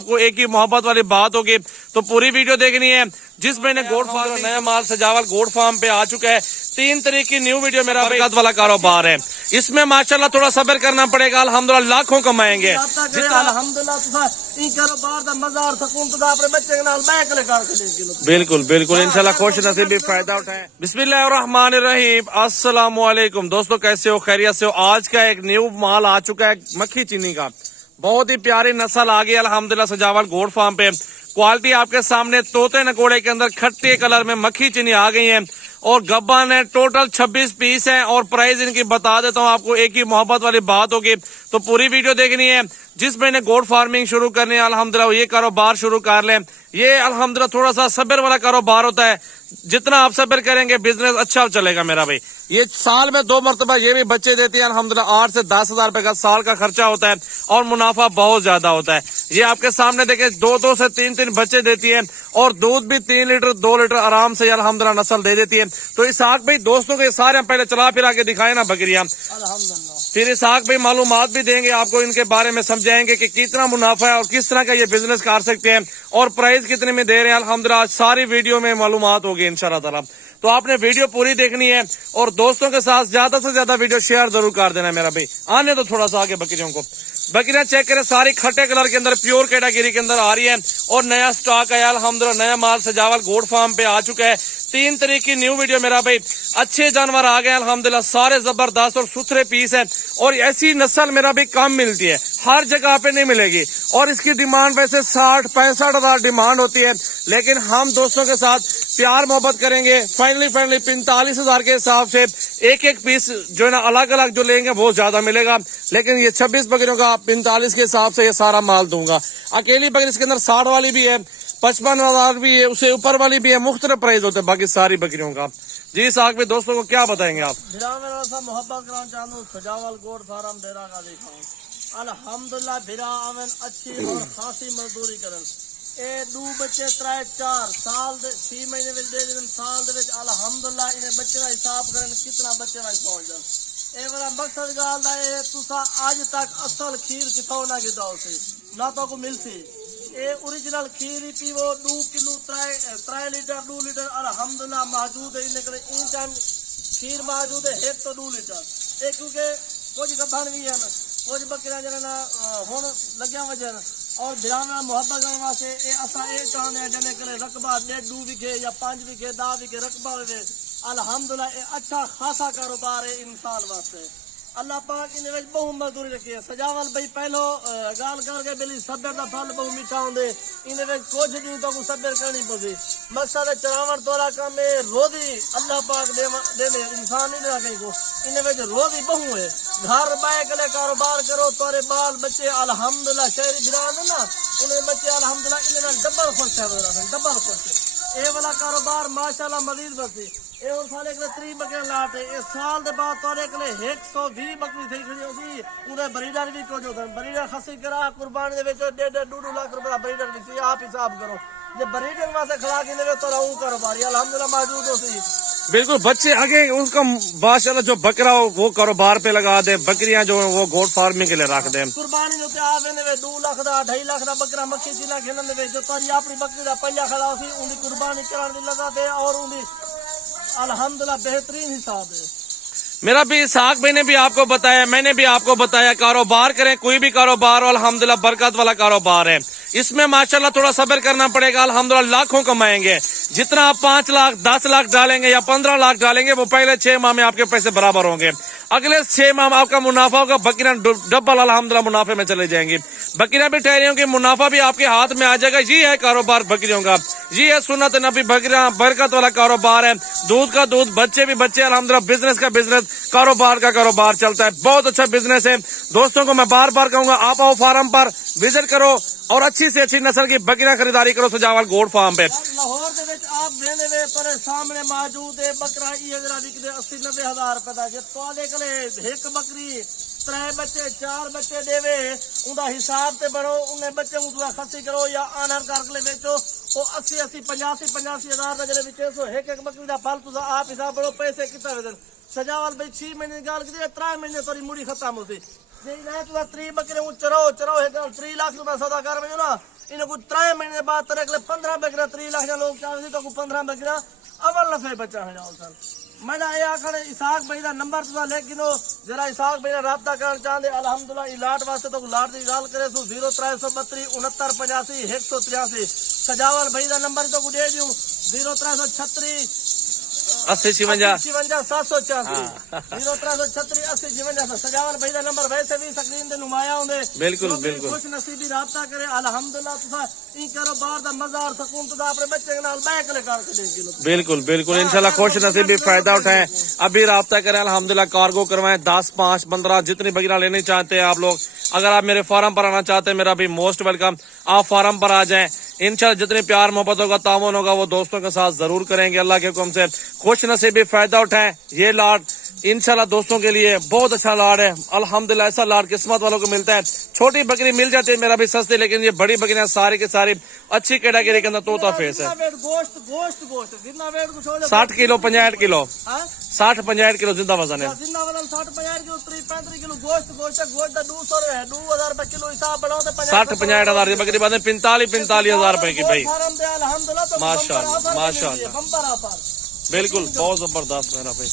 आपको एक ही मोहब्बत वाली बात होगी, तो पूरी वीडियो देखनी है। जिस महीने गोट फार्म नया माल सजावल गोट फार्म पे आ चुका है, 3 तारीख की न्यू वीडियो मेरा बरकत वाला कारोबार है। इसमें माशाल्लाह थोड़ा सब्र करना पड़ेगा, अल्हम्दुलिल्लाह लाखों कमाएंगे। बिल्कुल बिल्कुल इंशाल्लाह खुश नसीबी फायदा उठाएं। बिस्मिल्लाहिर्रहमानिर्रहीम। अस्सलाम वालेकुम दोस्तों, कैसे हो? खैरियत से हो? आज का एक न्यू माल आ चुका है मक्खी चीनी का, बहुत ही प्यारी नस्ल आ गई अल्हम्दुलिल्लाह सजावल गोट फार्म पे। क्वालिटी आपके सामने, तोते नकोड़े के अंदर खट्टे कलर में मक्खी चीनी आ गई है और गब्बन है। टोटल 26 पीस है और प्राइस इनकी बता देता हूँ आपको, एक ही मोहब्बत वाली बात होगी, तो पूरी वीडियो देखनी है। जिस महीने गोट फार्मिंग शुरू करनी है अल्हम्दुलिल्लाह ये कारोबार शुरू कर लें। ये अल्हम्दुलिल्लाह थोड़ा सा सब्र वाला कारोबार होता है, जितना आप सब्र करेंगे बिजनेस अच्छा चलेगा मेरा भाई। ये साल में 2 मरतबा ये भी बच्चे देती है अल्हम्दुलिल्लाह। 8 से 10 हजार रुपए का साल का खर्चा होता है और मुनाफा बहुत ज्यादा होता है। ये आपके सामने देखें 2 से 3 बच्चे देती है और दूध भी 3 लीटर 2 लीटर आराम से अल्हम्दुलिल्लाह नस्ल दे देती है। तो इसहाक भाई दोस्तों को ये सारे पहले चला फिरा के दिखाए ना बकरियां, फिर इसहाक भाई मालूमात भी देंगे आपको, इनके बारे में समझाएंगे कि कितना मुनाफा है और किस तरह का ये बिजनेस कर सकते हैं और प्राइस कितने में दे रहे हैं। अल्हम्दुलिल्लाह सारी वीडियो में मालूमात होगी इंशाल्लाह ताला, तो आपने वीडियो पूरी देखनी है और दोस्तों के साथ ज्यादा से ज्यादा वीडियो शेयर जरूर कर देना मेरा भाई। आने तो थोड़ा सा आगे बकरियों को, बकरियां चेक करें सारी खट्टे कलर के अंदर प्योर कैटेगरी के अंदर आ रही है और नया स्टॉक है अल्हम्दुलिल्लाह। नया माल सजावल गोट फार्म पे आ चुका है। 3 तारीख की न्यू वीडियो मेरा भाई। अच्छे जानवर आ गए अल्हम्दुलिल्लाह, सारे जबरदस्त और सुथरे पीस है और ऐसी नस्ल मेरा भी कम मिलती है, हर जगह पे नहीं मिलेगी और इसकी डिमांड वैसे 60-65 हजार डिमांड होती है, लेकिन हम दोस्तों के साथ प्यार मोहब्बत करेंगे। फाइनली 45 हजार के हिसाब से एक पीस जो है ना अलग अलग जो लेंगे बहुत ज्यादा मिलेगा, लेकिन ये 26 बकरियों का 45 के हिसाब से ये सारा माल दूंगा। अकेली बकरी इसके अंदर 60 वाली भी है, 55 हजार भी है, उससे ऊपर वाली भी है, मुख्तलिफ प्राइस होते हैं बाकी सारी बकरियों का। जी साहब में दोस्तों को क्या बताएंगे आप? मोहब्बत करना चाहूँ सजावल गोट फार्म डेरा का दिखाऊं अल्हम्दुलिल्लाह। भिरा आवन अच्छी और खासी मजदूरी करन ए 2 बच्चे 3-4 साल 6 महीने में दे देन साल दे अल्हम्दुलिल्लाह। इन्हें बच्चे का हिसाब करन कितना बच्चे में पहुंच जान। ए वाला मकसद गाल दा है तुसा आज तक असल खीर कितो ना गिदाओ से ना तो को मिलसी। ए ओरिजिनल खीर ही पीवो 2 किलो 3 लीटर 2 लीटर अल्हम्दुलिल्लाह मौजूद है। इन्हें करे इन टाइम खीर मौजूद है 1 तो 2 लीटर। ए क्योंकि कुछ गब्बन भी है ना, कुछ बकरियां जरा हुन लग्या वजन और भिराना मोहब्बत करने वास्ते ए असा ए चाहने जने करे रकबा 1.5 बीघे या 5 बीघे 10 बीघे रकबा होवे अल्हम्दुलिल्लाह। ए अच्छा खासा कारोबार है इंसान वास्ते। अल्लाह पाक इन्हें विच बहु मजदूरी रखी है। सजावल भाई पहलो गाल करके बेली सब्र दा फल बहु मीठा होंदे, इन्हें विच कुछ नहीं तो को सब्र करनी पसी। मकसद चरावण तोरा काम है रोजी अल्लाह पाक देने इंसान नहीं रखे को, इन्हें विच रोजी बहु है। घर बाय के कारोबार करो तोरे बाल बच्चे अल्हम्दुलिल्लाह। शहरी बिरान ना उन्हें बच्चे अल्हम्दुलिल्लाह इन्हें डबल खुश है, डबल खुश। ए वाला कारोबार माशाल्लाह मजीद बसी। ए और साले के 3 बकरियां लाट है। ए साल दे बाद तोरे के 120 बकरी थई खड़ी होसी। उन्हें ब्रीडर भी को जो ब्रीडर खसी करा कुर्बानी दे विच 1.5-2 लाख रुपए ब्रीडर भी आप हिसाब करो। जे ब्रीडर वास्ते खड़ा के लेवे तो रहू कारोबार अल्हम्दुलिल्लाह मौजूद होसी। बिल्कुल बच्चे आगे उसका माशाल्लाह जो बकरा हो वो कारोबार पे लगा दे, बकरियां जो वो गोट फार्मिंग के लिए रख दे। कुर्बानी जो आवे ने 2 लाख दा 2.5 लाख दा बकरा मक्खी चीना खेलन दे जो तारी अपनी बकरी दा पहिया खड़ा सी उनकी कुर्बानी कराने दी लगा दे और उनकी अल्हम्दुलिल्लाह बेहतरीन हिसाब है। मेरा भी इसहाक भाई ने भी आपको बताया, मैंने भी आपको बताया, कारोबार करें कोई भी कारोबार अल्हम्दुलिल्लाह बरकत वाला कारोबार है। इसमें माशाल्लाह थोड़ा सब्र करना पड़ेगा, अल्हम्दुलिल्लाह लाखों कमाएंगे। जितना आप 5 लाख 10 लाख डालेंगे या 15 लाख डालेंगे वो पहले 6 माह में आपके पैसे बराबर होंगे, अगले 6 माह में आपका मुनाफा होगा, बकरियां डबल अल्हम्दुलिल्लाह मुनाफे में चले जाएंगी। बकरियां भी ठहरी होंगी, मुनाफा भी आपके हाथ में आ जाएगा। ये है कारोबार बकरियों का, ये है सुन्नत नबी, बकरियां बरकत वाला कारोबार है। दूध का दूध, बच्चे भी बच्चे अल्हम्दुलिल्लाह। बिजनेस का बिजनेस, कारोबार का कारोबार चलता है, बहुत अच्छा बिजनेस है। दोस्तों को मैं बार बार कहूंगा आप आओ फार्म पर विजिट करो और अच्छी से अच्छी नस्ल की बकरियां खरीदारी करो सजावल गोट फार्म पे। लाहौर दे विच आप वेने वे पर सामने मौजूद है बकरा ये जरा विकदे 80-90 हजार रुपए दा। जे तोले कले एक बकरी 3 बच्चे 4 बच्चे देवे उनका हिसाब ते बनो, उन्हें बच्चे उनका खसी करो या आनर करके बेचो वो 80-80 85-85 हजार का जरे बेचे सो एक बकरी का फल तुझा आप हिसाब बनो पैसे कितना वेदन। सजावल भाई 6 महीने गाल की 3 महीने तोरी मुड़ी खत्म होती। 3 बकरे चरो 3 लाख रुपया सौदा कर ना इन्हें को 3 महीने बाद तरह के 15 बकरा 3 लाख लोग चाहे तो को 15 बकरा अवल नफे बचा है जाओ सर मैंने ये आखिर इसाक भाई का नंबर तो लेकिन जरा इसाक भाई ने राब्ता करना चाहते अल्हम्दुलिल्लाह ई लाट वास्ते तो लाट की गाल करे सो 0332 6985 183 सजावल भाई का नंबर तो को दे दूं 0336 80 55 786 0336 80 55 सजावल भाई का नंबर वैसे भी स्क्रीन ते नुमाया होंदे बिल्कुल बिल्कुल खुश नसीबी राब्ता करे अल्हम्दुलिल्लाह तुसा ई कारोबार दा मजा और सुकून तुसा अपने बच्चे के नाल बैक ले करके दे किलो बिल्कुल बिल्कुल इंशाल्लाह खुश नसीबी फायदा उठाएं अभी राब्ता करें अल्हम्दुलिल्लाह कार्गो करवाएं 10 5 15 जितनी बकरियां लेनी चाहते हैं आप लोग अगर आप मेरे फार्म पर आना चाहते हैं मेरा भी मोस्ट वेलकम आप फार्म पर आ जाएं इंशाल्लाह जितने प्यार मोहब्बत होगा तावन होगा वो दोस्तों के साथ जरूर करेंगे अल्लाह के हुक्म से खुश नसीबी फायदा उठाएं ये लाड इंशाल्लाह दोस्तों के लिए बहुत अच्छा लाड है अल्हम्दुलिल्लाह ऐसा लाड किस्मत वालों को मिलता है छोटी बकरी मिल जाती है मेरा भी सस्ती लेकिन ये बड़ी बकरियां सारी की सारी अच्छी कैटेगरी के अंदर तोता फेस है गोश्त गोश्त गोश्त जितना वेट को छोड़ 60 किलो 65 किलो हां 60 65 किलो जिंदा वजन है जितना वजन 60 50 किलो 35 किलो गोश्त गोश्त गोश्त का 200 है 2000 रुपए किलो हिसाब बढ़ाओ तो 60 65 हजार की बकरी बात 45 हजार रुपए की भाई अल्हम्दुलिल्लाह तो माशाल्लाह माशाल्लाह बम्पर ऑफर बिल्कुल बहुत जबरदस्त मेरा भाई